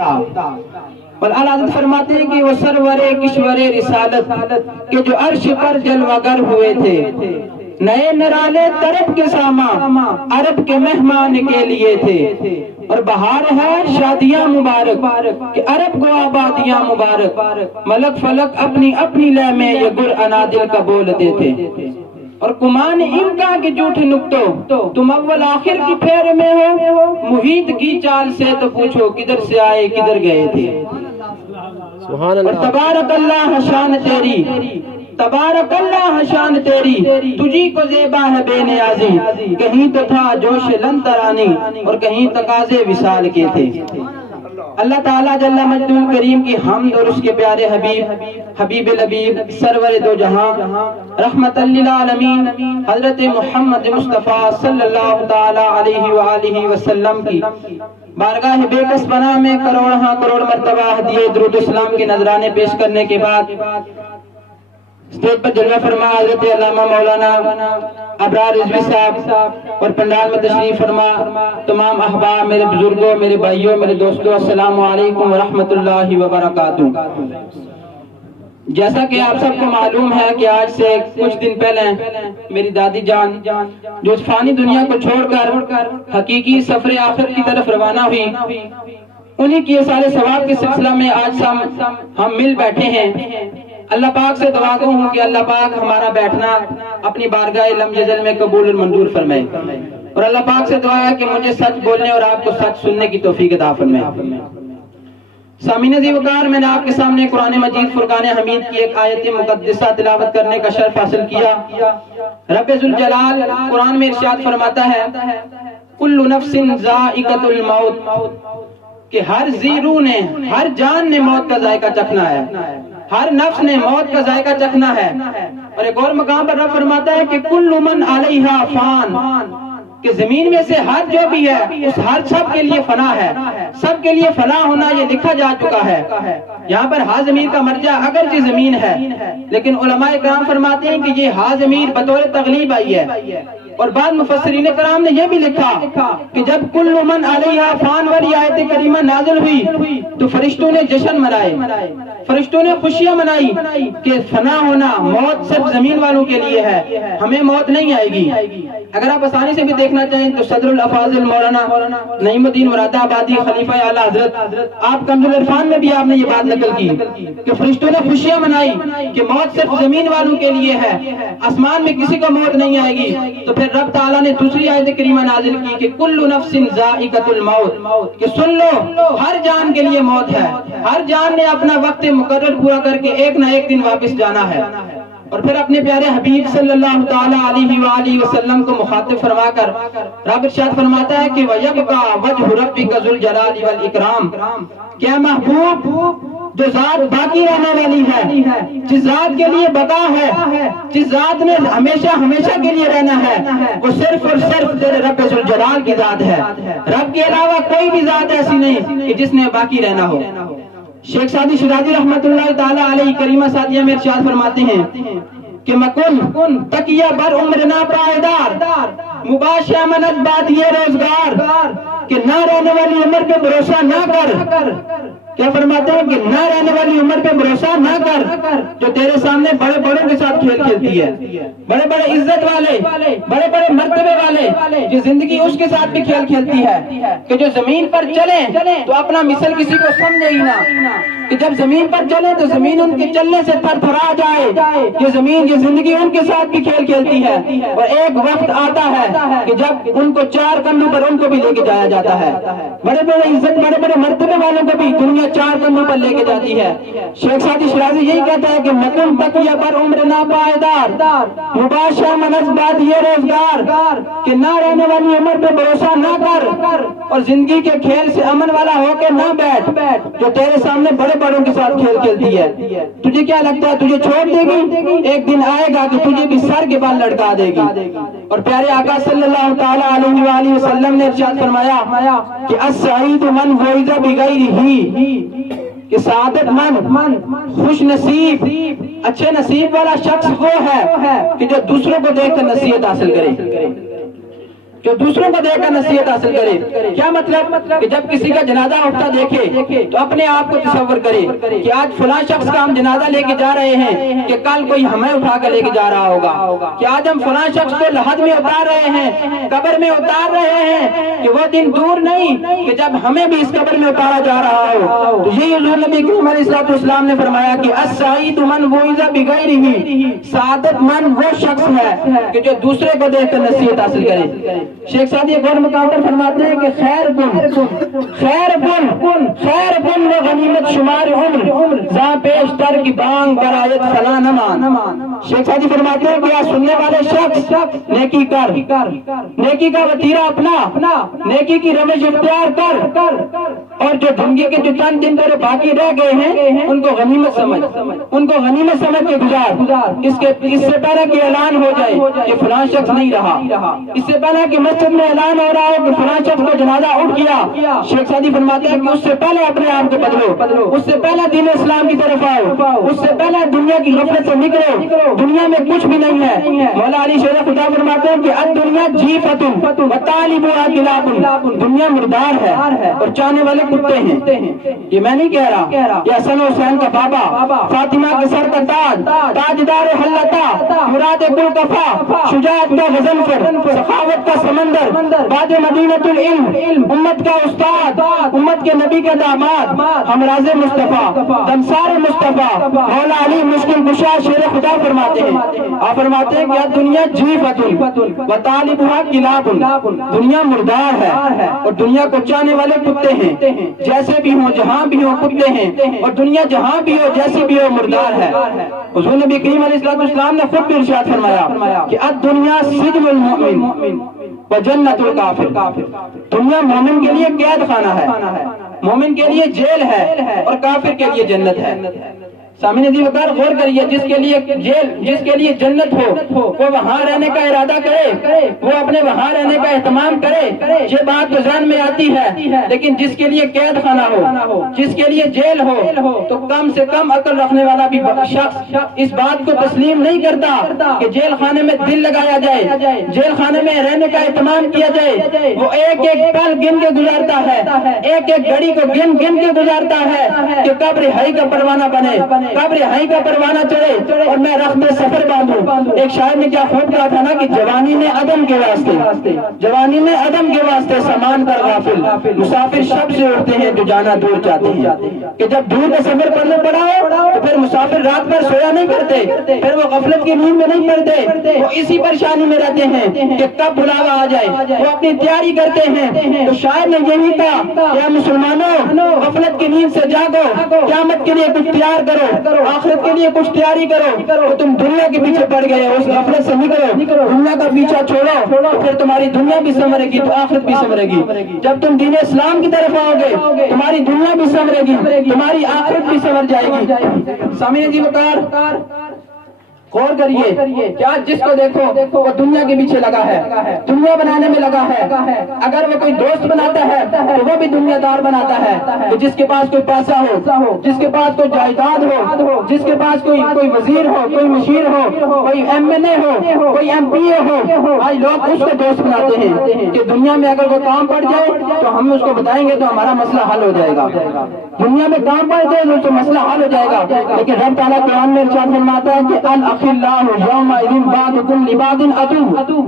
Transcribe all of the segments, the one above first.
اور اعلیٰ حضرت فرماتے ہیں کہ وہ سرور کشور رسالت کے جو عرش پر جلوگر ہوئے تھے، نئے نرالے طرب کے ساما عرب کے مہمان کے لیے تھے، اور بہار ہے شادیاں مبارک کہ عرب کو آبادیاں مبارک، ملک فلک اپنی اپنی لے میں یہ گر انادل کا بولتے تھے، اور کمان امکا کے جھوٹے نکتو تم اول آخر کی پھیر میں ہو، محیط کی چال سے تو پوچھو کدھر سے آئے کدھر گئے تھے۔ سبحان اور اللہ۔ تبارک اللہ شان تیری، تبارک اللہ شان تیری، تجھی کو زیبا ہے بے نیازی، کہیں تو تھا جوش لن ترانی اور کہیں تقاضے وصال کے تھے۔ اللہ تعالیٰ جل مجدہ الکریم کی حمد اور اس کے پیارے حبیب حبیب لبیب سرور دو جہاں رحمت للعالمین حضرت محمد مصطفیٰ صلی اللہ تعالیٰ علیہ وآلہ وسلم کی بارگاہ بے کس پناہ میں کروڑ مرتبہ ہدیہ درود اسلام کے نذرانے پیش کرنے کے بعد اسٹیج پر جلوہ فرما حضرت علامہ مولانا ابرار رضوی صاحب اور پنڈال میں تشریف فرما تمام احباب، میرے بزرگوں، میرے بھائیوں، میرے دوستوں، السلام علیکم ورحمۃ اللہ وبرکاتہ۔ جیسا کہ آپ سب کو معلوم ہے کہ آج سے کچھ دن پہلے میری دادی جان جو اس فانی دنیا کو چھوڑ کر حقیقی سفر آخرت کی طرف روانہ ہوئی، انہی کی سارے ثواب کے سلسلہ میں آج ہم مل بیٹھے ہیں۔ اللہ پاک سے دعا گو ہوں کہ اللہ پاک ہمارا بیٹھنا اپنی بارگاہ لم یزل میں قبول اور منظور فرمائے، اور اللہ پاک سے دعا ہے کہ مجھے سچ بولنے اور آپ کو سچ سننے کی توفیق عطا فرمائے۔ سامعین عزیز وقار، میں نے آپ کے سامنے قرآن مجید فرقان حمید کی ایک آیت مقدسہ تلاوت کرنے کا شرف حاصل کیا۔ رب ذوالجلال قرآن میں ارشاد فرماتا ہے کل نفس ذائقۃ الموت، کہ ہر ذی روح نے، ہر جان نے موت کا ذائقہ چکھنا ہے، ہر نفس نے موت کا ذائقہ چکھنا ہے۔ اور ایک اور مقام پر رب فرماتا ہے کہ کل من علیہا فان، کہ زمین میں سے ہر جو بھی ہے اس ہر سب کے لیے فنا ہے، سب کے لیے فنا ہونا یہ لکھا جا چکا ہے۔ یہاں پر ہا ضمیر کا مرجع اگرچہ زمین ہے، لیکن علماء کرام فرماتے ہیں کہ یہ ہا ضمیر بطور تغلیب آئی ہے، اور بعد مفسرین کرام نے یہ بھی لکھا کہ جب کل من علیہا فان والی آیت کریمہ نازل ہوئی تو فرشتوں نے جشن منائے، فرشتوں نے خوشیاں منائی کہ فنا ہونا، موت صرف زمین والوں کے لیے ہے، ہمیں موت نہیں آئے گی۔ اگر آپ آسانی سے بھی دیکھنا چاہیں تو صدر الافاضل مولانا نعیم الدین مراد آبادی خلیفہ اعلیٰ حضرت آپ کنز العرفان میں بھی آپ نے یہ بات نقل کی کہ فرشتوں نے خوشیاں منائی کہ موت صرف زمین والوں کے لیے ہے، آسمان میں کسی کو موت نہیں آئے گی۔ تو پھر رب تعالیٰ نے دوسری آیت کریمہ نازل کی کہ کل نفس ذائقۃ الموت، کہ سن لو ہر جان کے لیے موت ہے، ہر جان نے اپنا وقت مقرر پورا کر کے ایک نہ ایک دن واپس جانا ہے۔ اور پھر اپنے پیارے حبیب صلی اللہ تعالی علیہ وآلہ وسلم کو مخاطب فرما کر رب ارشاد فرماتا ہے کہ وَيَبْقَى وَجْهُ رَبِّكَ ذُو الْجَلَالِ وَالْإِكْرَامِ، کیا محبوب جو ذات باقی رہنے والی ہے، جس ذات کے لیے بقا ہے، جس ذات نے ہمیشہ ہمیشہ کے لیے رہنا ہے، وہ صرف اور صرف تیرے رب ذو الجلال کی ذات ہے۔ رب کے علاوہ کوئی بھی ذات ایسی نہیں کہ جس نے باقی رہنا ہو۔ شیخ سعدی شیرازی رحمت اللہ تعالی علیہ کریمہ ساتھیہ میں ارشاد فرماتے ہیں کہ مکن تکیہ بر عمرنا پائیدار، مباشر منت بات یہ روزگار، کہ نہ رہنے والی عمر پہ بھروسہ نہ کر۔ کیا فرماتے ہیں کہ نہ رہنے والی عمر پہ بھروسہ نہ کر جو تیرے سامنے بڑے بڑوں کے ساتھ کھیل کھیلتی ہے، بڑے بڑے عزت والے، بڑے بڑے مرتبے والے، جو زندگی اس کے ساتھ بھی کھیل کھیلتی ہے کہ جو زمین پر چلیں تو اپنا مثل کسی کو سمجھے ہی نہ، کہ جب زمین پر چلیں تو زمین ان کے چلنے سے تھر تھرا جائے، یہ زمین یہ زندگی ان کے ساتھ بھی کھیل کھیلتی ہے، اور ایک وقت آتا ہے کہ جب ان کو چار کندھوں پر ان کو بھی لے کے جایا جاتا ہے، بڑے بڑے عزت بڑے بڑے مرتبے والوں کو بھی دنیا چار کندھوں پر لے کے جاتی ہے۔ شیخ سعدی شیرازی یہی کہتا ہے کہ مکن تکیہ بر عمرنا پائیدار، مباشر منت بات یہ روزگار، کہ نہ رہنے والی عمر پہ بھروسہ نہ کر، اور زندگی کے کھیل سے امن والا ہو کے نہ بیٹھ جو تیرے سامنے بڑے بڑوں کے ساتھ کھیل کھیلتی ہے۔ تجھے کیا لگتا ہے تجھے چھوڑ دے گی؟ ایک دن آئے گا کہ تجھے بھی سر کے بال لٹکا دے گی۔ اور پیارے آقا صلی اللہ تعالی علیہ وآلہ وسلم نے ارشاد فرمایا کہ السعید من فائز بغیرہ، کہ سعادت من، خوش نصیب، اچھے نصیب والا شخص وہ ہے کہ جو دوسروں کو دیکھ کر نصیحت حاصل کرے۔ جو دوسروں کو دیکھ کر نصیحت حاصل کرے. کیا مطلب کہ جب کسی کا جنازہ اٹھتا دیکھے تو اپنے آپ کو تصور کرے کہ آج فلاں شخص کا ہم جنازہ لے کے جا رہے ہیں کہ کل کوئی ہمیں اٹھا کر لے کے جا رہا ہوگا, کہ آج ہم فلاں شخص کو لحد میں اتار رہے ہیں, قبر میں اتار رہے ہیں, کہ وہ دن دور نہیں کہ جب ہمیں بھی اس قبر میں اتارا جا رہا ہو. تو یہی حضور نبی کریم علیہ الصلوۃ والسلام نے فرمایا کہ السعید من وعظ بغیرہ, سعادت من وہ شخص ہے کہ جو دوسرے کو دیکھ کر نصیحت حاصل کرے. شیخ سعدی ایک اور مقام پر فرماتے ہیں کہ خیر بن و غنیمت شمار عمر زاں پیش تر کی بانگ برایت فلاں نمان. شیخ سعدی فرماتے ہیں کہ سننے والے شخص نیکی کر, نیکی کا وتیرہ اپنا, نیکی کی روش اختیار کر, اور جو زندگی کے جو چند دن تیرے باقی رہ گئے ہیں ان کو غنیمت سمجھ کے گزار. اس سے پہلے کہ اعلان ہو جائے کہ فلاں شخص نہیں رہا, اس سے پہلے کہ مسجد میں اعلان ہو رہا ہو کہ فلاں شخص کو جنازہ اٹھ گیا, شیخ سعدی فرماتے ہیں کہ اس سے پہلے اپنے آپ کو بدلو, اس سے پہلے دین اسلام کی طرف آؤ, اس سے پہلے دنیا کی غفلت سے نکلو. دنیا میں کچھ بھی نہیں ہے. مولا علی شیر خدا فرماتے ہیں کہ الدنیا جیفتن وطالبها کلاب, دنیا مردار ہے اور چاہنے والے کتے ہیں. یہ میں نہیں کہہ رہا, یہ حسن حسین کا بابا, فاطمہ کے سر کا تاج, تاجدار حلتا, مراد کل کفا, شجاعت کا غضنفر, سخاوت کا سمندر, باد مدینۃ العلم, امت کا استاد, امت کے نبی کا داماد, ہمراز مصطفیٰ, دمسار مصطفیٰ, مولا علی مشکل کشا شیر خدا فرماتے ہیں. آپ فرماتے ہیں کہ دنیا جیفتن وطالبها کلاب, دنیا مردار ہے اور دنیا کو چاہنے والے کتے ہیں. جیسے بھی ہوں جہاں بھی ہوں کتے ہیں, اور دنیا جہاں بھی ہو جیسی بھی ہو مردار ہے. حضور نبی کریم علیہ الصلوۃ والسلام نے خود بھی ارشاد فرمایا کہ الدنیا سجن المؤمن وجنت الکافر, دنیا مومن کے لیے قید خانہ ہے, مومن کے لیے جیل ہے اور کافر کے لیے جنت ہے. سامنے جی وقار غور کریے, جس کے لیے جیل, جس کے لیے جنت ہو وہ وہاں رہنے کا ارادہ کرے, وہ اپنے وہاں رہنے کا اہتمام کرے. یہ بات تو ذہن میں آتی ہے, لیکن جس کے لیے قید خانہ ہو, جس کے لیے جیل ہو, تو کم سے کم عقل رکھنے والا بھی شخص اس بات کو تسلیم نہیں کرتا کہ جیل خانے میں دل لگایا جائے, جیل خانے میں رہنے کا اہتمام کیا جائے. وہ ایک ایک پل گن کے گزارتا ہے, ایک ایک گھڑی کو گن کے گزارتا ہے کہ کب رہائی کا پروانہ بنے, کب رہائی کا پروانہ چڑھے اور میں رخت سفر باندھوں. ایک شاعر نے کیا خوب کہا تھا نا کہ جوانی میں عدم کے واسطے, جوانی میں عدم کے واسطے سامان پر غافل, مسافر شب سے اٹھتے ہیں جو جانا دور چاہتے ہیں. کہ جب دور کا سفر کرنا پڑا ہو تو پھر مسافر رات بھر سویا نہیں کرتے, پھر وہ غفلت کی نیند میں نہیں پڑتے, وہ اسی پریشانی میں رہتے ہیں کہ کب بلاوا آ جائے, وہ اپنی تیاری کرتے ہیں. تو شاعر نے یہی کہا کہ مسلمانوں غفلت کی نیند سے جاگو, قیامت کے لیے کچھ تیار کرو, آخرت کے لیے کچھ تیاری کرو. تو تم دنیا کے پیچھے پڑ گئے ہو, اس غفلت سے نکلو, دنیا کا پیچھا چھوڑو, پھر تمہاری دنیا بھی سنورے گی تو آخرت بھی سنورے گی. جب تم دین اسلام کی طرف آؤ گے تمہاری دنیا بھی سنورے گی, تمہاری آخرت بھی سنور جائے گی. سامعین جی وقار غور کریے, کیا جس کو دیکھو وہ دنیا کے پیچھے لگا ہے, دنیا بنانے میں لگا ہے. اگر وہ کوئی دوست بناتا ہے تو وہ بھی دنیا دار بناتا ہے. کہ جس کے پاس کوئی پیسہ ہو, جس کے پاس کوئی جائیداد ہو, جس کے پاس کوئی وزیر ہو, کوئی مشیر ہو, کوئی ایم این اے ہو, کوئی ایم پی اے ہو, آج لوگ اس کو دوست بناتے ہیں کہ دنیا میں اگر وہ کام پڑ جائے تو ہم اس کو بتائیں گے تو ہمارا مسئلہ حل ہو جائے گا. دنیا میں کام پڑ جائے تو مسئلہ حل ہو جائے گا. لیکن رب تعالیٰ قرآن میں ارشاد فرماتا ہے کہ الاخلاء یومئذ بعضکم لبعض عدو,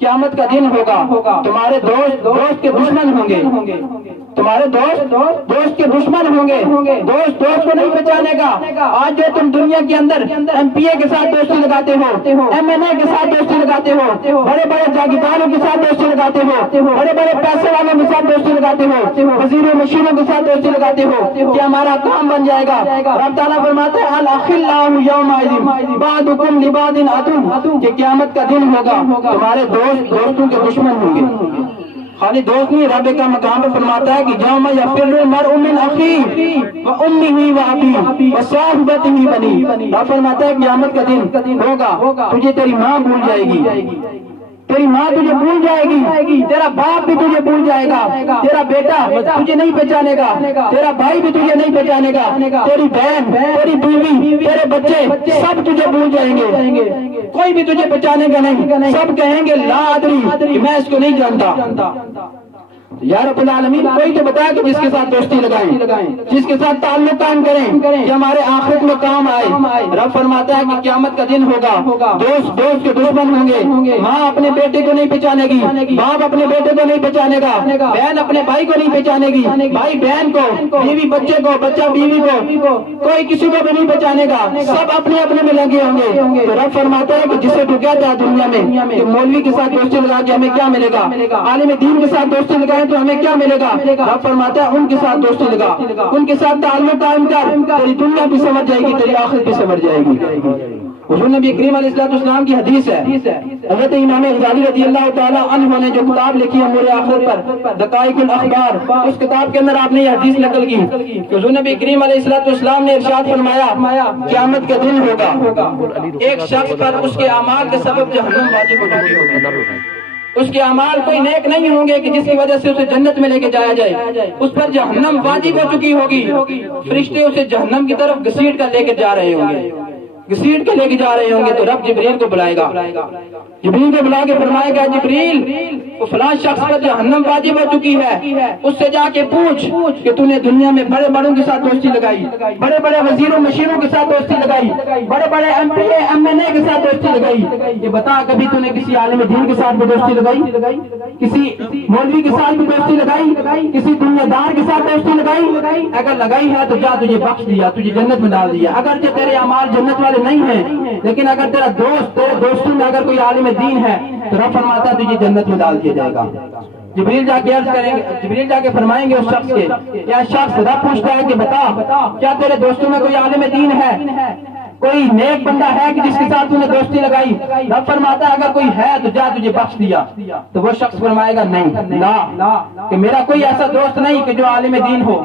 قیامت کا دن ہوگا, تمہارے دوست کے دشمن ہوں گے, تمہارے دوست کے دشمن ہوں گے, دوست کو نہیں پہچانے گا. آج جو تم دنیا کے اندر ایم پی اے کے ساتھ دوستی لگاتے ہو, ایم این اے کے ساتھ دوستی لگاتے ہو, بڑے بڑے جاگیرداروں کے ساتھ دوستی لگاتے ہو, بڑے بڑے پیسے والوں کے ساتھ دوستی لگاتے ہو, وزیروں مشیروں کے ساتھ دوستی لگاتے ہو, کہ ہمارا کام بن جائے گا. رب تعالیٰ فرماتے ہیں الاخلاء یومئذ بعضکم لبعض عدو, کہ قیامت کا دن ہوگا, تمہارے دوستوں کے دشمن ہوں گے. خالی دوست نہیں, رب کا مقام پر فرماتا ہے کہ یوم یفر المرء من اخیہ وامہ وابیہ وصاحبتہ بنیہ. رب فرماتا ہے قیامت کا دن ہوگا, تجھے تیری ماں بھول جائے گی, تیری ماں تجھے بھول جائے گی، تیرا باپ بھی تجھے بھول جائے گا، تیرا بیٹا تجھے نہیں پہچانے گا، تیرا بھائی بھی تجھے نہیں پہچانے گا، تیری بہن، تیری بیوی، تیرے بچے سب تجھے بھول جائیں گے، کوئی بھی تجھے پہچانے گا نہیں، سب کہیں گے لا ادری، میں اس کو نہیں جانتا۔ یا رب العالمین کوئی تو بتا کہ جس کے ساتھ دوستی لگائیں، جس کے ساتھ تعلق قائم کریں کہ ہمارے آخرت میں کام آئے۔ رب فرماتا ہے کہ قیامت کا دن ہوگا، دوست کے دشمن ہوں گے، ماں اپنے بیٹے کو نہیں پہچانے گی، باپ اپنے بیٹے کو نہیں پہچانے گا، بہن اپنے بھائی کو نہیں پہچانے گی، بھائی بہن کو، بیوی بچے کو، بچہ بیوی کو، کوئی کسی کو بھی نہیں پہچانے گا، سب اپنے اپنے میں لگے ہوں گے۔ تو رب فرماتا ہے کہ جسے تو کہتا ہے دنیا میں کہ مولوی کے ساتھ دوستی لگا کے ہمیں کیا ملے گا، عالم دین کے ساتھ دوستی لگائیں تو ہمیں کیا ملے گا؟ رب فرماتا ہے ان کے ساتھ دوستی لگا، ان کے ساتھ تعلق قائم کر، تیری دنیا بھی سمجھ جائے گی، تیری آخرت بھی سمجھ جائے گی۔ حضور نبی کریم علیہ السلام کی حدیث ہے، حضرت امام غزالی رضی اللہ تعالی عنہ نے جو کتاب لکھی ہے امور آخرت پر، دقائق الاخبار، اس کتاب کے اندر آپ نے یہ حدیث نقل کی کہ حضور نبی کریم علیہ السلام نے ارشاد فرمایا قیامت کا دن ہوگا، ایک شخص پر اس کے اعمال کے سبب جہنم واجب ہو چکی ہوگی، اس کے اعمال کوئی نیک نہیں ہوں گے کہ جس کی وجہ سے اسے جنت میں لے کے جایا جائے، اس پر جہنم واجب ہو چکی ہوگی، فرشتے اسے جہنم کی طرف گھسیٹ کر لے کے جا رہے ہوں گے، گھسیٹ کے لے کے جا رہے ہوں گے، تو رب جبریل کو بلائے گا، جبریل کو بلا کے فرمائے گا جبریل وہ فلاں شخص پر جہنم واجب ہو چکی ہے، اس سے جا کے پوچھ کہ تو نے دنیا میں بڑے بڑوں کے ساتھ دوستی لگائی، بڑے بڑے وزیروں مشیروں کے ساتھ دوستی لگائی، بڑے بڑے M P A M N A کے ساتھ دوستی لگائی، یہ بتا کبھی تو نے کسی عالم دین کے ساتھ بھی دوستی لگائی، کسی مولوی کے ساتھ بھی دوستی لگائی، کسی دنیا دار کے ساتھ دوستی لگائی؟ اگر لگائی ہے تو جا تجھے بخش دیا، تجھے جنت میں ڈال دیا، اگرچہ تیرے اعمال جنت والے نہیں ہیں، لیکن اگر تیرا دوست، تیرے دوستوں میں اگر کوئی عالم دین ہے تو رب فرماتا ہے تجھے جنت میں ڈال دیا جائے گا۔ جبریل جا کے عرض کریں گے، جبریل جا کے فرمائیں گے اس شخص کے، کیا شخص رب پوچھتا ہے کہ بتا کیا تیرے دوستوں میں کوئی عالم دین ہے، کوئی نیک بندہ ہے کہ جس کے ساتھ تو نے دوستی لگائی؟ رب فرماتا ہے اگر کوئی ہے تو جا تجھے بخش دیا، تو وہ شخص فرمائے گا نہیں، لا، کہ میرا کوئی ایسا دوست نہیں کہ جو عالم دین ہو،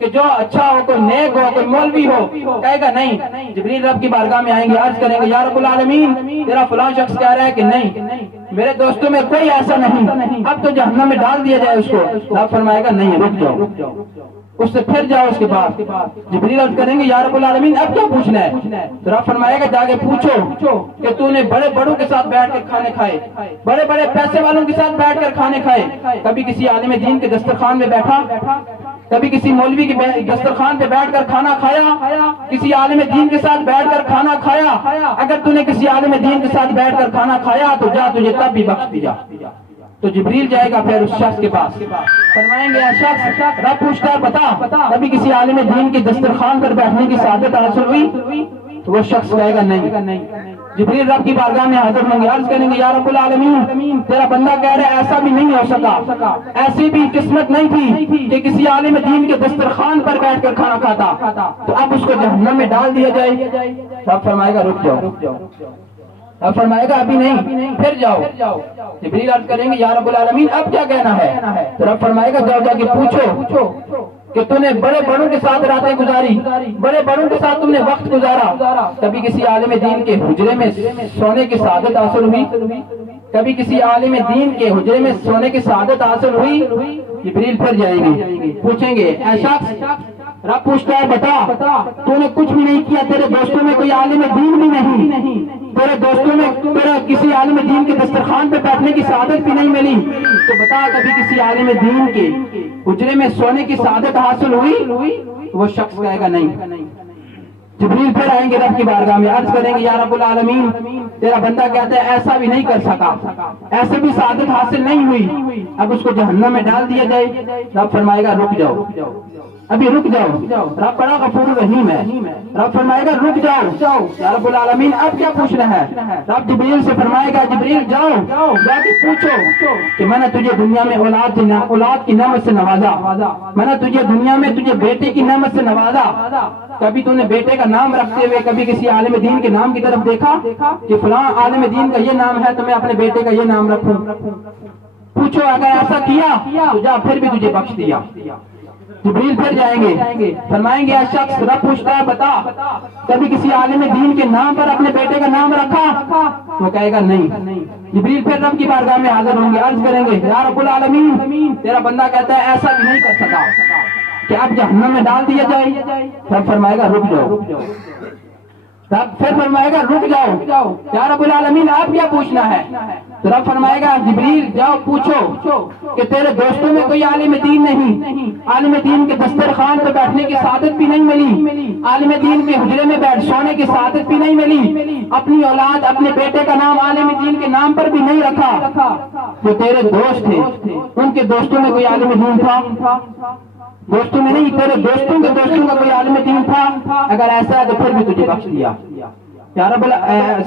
کہ جو اچھا ہو، کوئی نیک ہو، کوئی مولوی ہو، کہے گا نہیں۔ جبریل رب کی بارگاہ میں آئیں گے، عرض کریں گے یا رب العالمین تیرا فلاں شخص کہہ رہا ہے کہ نہیں، میرے دوستوں میں کوئی ایسا نہیں، اب تو جہنم میں ڈال دیا جائے اس کو۔ رب فرمائے گا نہیں، رک جاؤ، اس سے پھر جاؤ اس کے بعد۔ جبریل عرض کریں گے یا رب العالمین اب کیا پوچھنا ہے؟ تو رب فرمائے گا جا کے پوچھو کہ تو نے بڑے بڑوں کے ساتھ بیٹھ کر کھانے کھائے، بڑے بڑے پیسے والوں کے ساتھ بیٹھ کر کھانے کھائے، کبھی کسی عالم دین کے دسترخوان میں بیٹھا، کبھی کسی مولوی کے دسترخوان پہ بیٹھ کر کھانا کھایا، کسی عالم دین کے ساتھ بیٹھ کر کھانا کھایا؟ اگر تو نے کسی عالم دین کے ساتھ بیٹھ کر کھانا کھایا تو جا تجھے تب بھی بخش دیا۔ تو جبریل جائے گا پھر اس شخص کے پاس، فرمائیں گے شخص، رب پوچھتا ہے بتا کبھی کسی عالم دین کے دسترخوان پر بیٹھنے کی سعادت حاصل ہوئی؟ تو وہ شخص کہے گا نہیں۔ جبریل رب کی بارگاہ میں حاضر ہوں گے، عرض کریں گے یا رب العالمین تیرا بندہ کہہ رہا ہے ایسا بھی نہیں ہو سکا، ایسی بھی قسمت نہیں تھی کہ کسی عالم دین کے دسترخوان پر بیٹھ کر کھانا کھاتا، تو اب اس کو جہنم میں ڈال دیا جائے۔ رب فرمائے گا رک جاؤ، رب فرمائے گا ابھی نہیں، پھر جاؤ۔ جبریل عرض کریں گے یا رب العالمین اب کیا کہنا ہے؟ تو رب فرمائے گا جاؤ جا کے پوچھو کہ تم نے بڑے بڑوں کے ساتھ راتیں گزاری، بڑے بڑوں کے ساتھ تم نے وقت گزارا، کبھی کسی عالم دین کے حجرے میں سونے کی سعادت حاصل ہوئی؟ کبھی کسی عالم دین کے حجرے میں سونے کی سعادت حاصل ہوئی؟ جبریل پھر جائیں گے، پوچھیں گے اے شخص، رب پوچھتا ہے بتا تو نے کچھ بھی نہیں کیا، تیرے دوستوں میں کوئی عالم دین بھی نہیں، تیرے دوستوں میں تیرا کسی عالم دین کے دسترخوان پہ بیٹھنے کی سعادت بھی نہیں ملی، تو بتا کبھی کسی عالم دین کے حجرے میں سونے کی سعادت حاصل ہوئی؟ وہ شخص کہے گا نہیں۔ جبریل پھر آئیں گے رب کی بارگاہ میں، عرض کریں گے یا رب العالمین تیرا بندہ کہتا ہے ایسا بھی نہیں کر سکا، ایسے بھی سعادت حاصل نہیں ہوئی، اب اس کو جہنم میں ڈال دیا جائے۔ رب فرمائے گا رک جاؤ، ابھی رک جاؤ، رب بڑا غفور رحیم ہے، رب فرمائے گا رک جاؤ یا رب العالمین اب کیا پوچھنا ہے؟ رب جبریل سے فرمائے گا جبریل جاؤ جا کے پوچھو کہ میں نے تجھے دنیا میں اولاد کی نعمت سے نوازا، میں نے تجھے دنیا میں تجھے بیٹے کی نعمت سے نوازا، کبھی تو نے بیٹے کا نام رکھتے ہوئے کبھی کسی عالم دین کے نام کی طرف دیکھا کہ فلاں عالم دین کا یہ نام ہے تو میں اپنے بیٹے کا یہ نام رکھوں؟ پوچھو، اگر ایسا کیا تو جا پھر بھی تجھے بخش دیا۔ جبریل پھر جائیں گے، فرمائیں گے اے شخص، رب پوچھتا ہے بتا کبھی کسی عالم دین کے نام پر اپنے بیٹے کا نام رکھا؟ وہ کہے گا نہیں۔ جبریل پھر رب کی بارگاہ میں حاضر ہوں گے، عرض کریں گے یا رب العالمین، تیرا بندہ کہتا ہے ایسا بھی نہیں کر سکا کہ اب جہنم میں ڈال دیا جائے۔ رب فرمائے گا رک جاؤ، رب پھر فرمائے گا رک جاؤ یا رب العالمین آپ کیا پوچھنا ہے؟ تو رب فرمائے گا جبریل جاؤ پوچھو کہ تیرے دوستوں میں کوئی عالم دین نہیں، عالم دین کے دسترخوان پہ بیٹھنے کی سعادت بھی نہیں ملی، عالم دین کے حجرے میں بیٹھ سونے کی سعادت بھی نہیں ملی، اپنی اولاد اپنے بیٹے کا نام عالم دین کے نام پر بھی نہیں رکھا، جو تیرے دوست تھے ان کے دوستوں میں کوئی عالم دین تھا؟ دوستوں میں نہیں، تیرے دوستوں کے دوستوں کا کوئی عالم دین تھا؟ اگر ایسا ہے تو پھر بھی تجھے بخش دیا۔ یا رب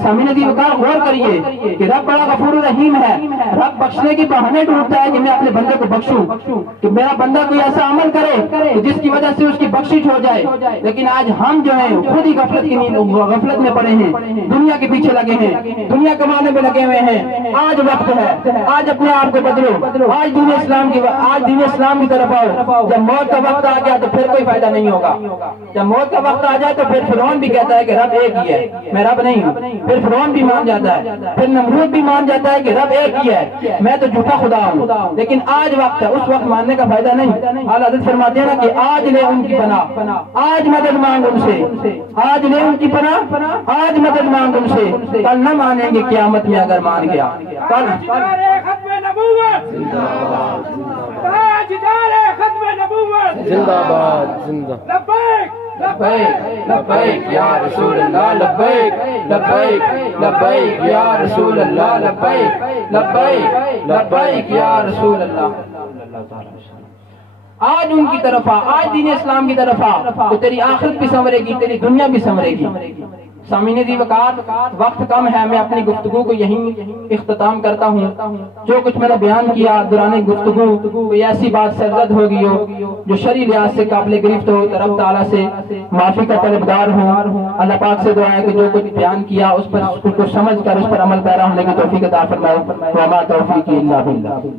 سامعین عزیز وقار غور کریے کہ رب بڑا غفور رحیم ہے، رب بخشنے کے بہانے ڈھونڈتا ہے کہ میں اپنے بندے کو بخشوں، کہ میرا بندہ کوئی ایسا عمل کرے جس کی وجہ سے اس کی بخشش ہو جائے، لیکن آج ہم جو ہیں خود ہی غفلت میں پڑے ہیں، دنیا کے پیچھے لگے ہیں، دنیا کمانے میں لگے ہوئے ہیں۔ آج وقت ہے، آج اپنے آپ کو بدلو، آج دین اسلام کی طرف آؤ۔ جب موت کا وقت آ گیا تو پھر کوئی فائدہ نہیں ہوگا، جب موت کا وقت آ جائے تو پھر فرعون بھی کہتا ہے کہ رب ایک ہی ہے، میں رب نہیں ہوں، پھر فرعون بھی مان جاتا ہے، پھر نمرود بھی مان جاتا ہے کہ رب ایک ہی ہے، میں تو جھوٹا خدا ہوں۔ لیکن آج وقت ہے، اس وقت ماننے کا فائدہ نہیں۔ اعلیٰ حضرت فرماتے ہیں نا کہ آج لے ان کی پناہ، آج مدد مانگ ان سے، آج لے ان کی پناہ، آج مدد مانگ ان سے، کل نہ مانیں گے قیامت میں اگر مان گیا کل۔ زندہ باد زندہ لبیک لبیک یا رسول اللہ، لبیک لبیک لبیک یا رسول اللہ، لبیک لبیک لبیک یا رسول اللہ۔ آج ان کی طرف آ، آج دین اسلام کی طرف آ تو تیری آخرت بھی سنورے گی، تیری دنیا بھی سنورے گی۔ سامعین عزیز وقار وقت کم ہے، میں اپنی گفتگو کو یہیں اختتام کرتا ہوں۔ جو کچھ میں نے بیان کیا دوران گفتگو کوئی ایسی بات سرزد ہو گئی ہو جو شرعی لحاظ سے قابل گرفت ہو تو رب تعالیٰ سے معافی کا طلبگار ہوں۔ اللہ پاک سے دعا ہے کہ جو کچھ بیان کیا اس پر کچھ سمجھ کر اس پر عمل پیرا ہونے کی توفیق عطا فرمائے۔ وما توفیقی الا باللہ۔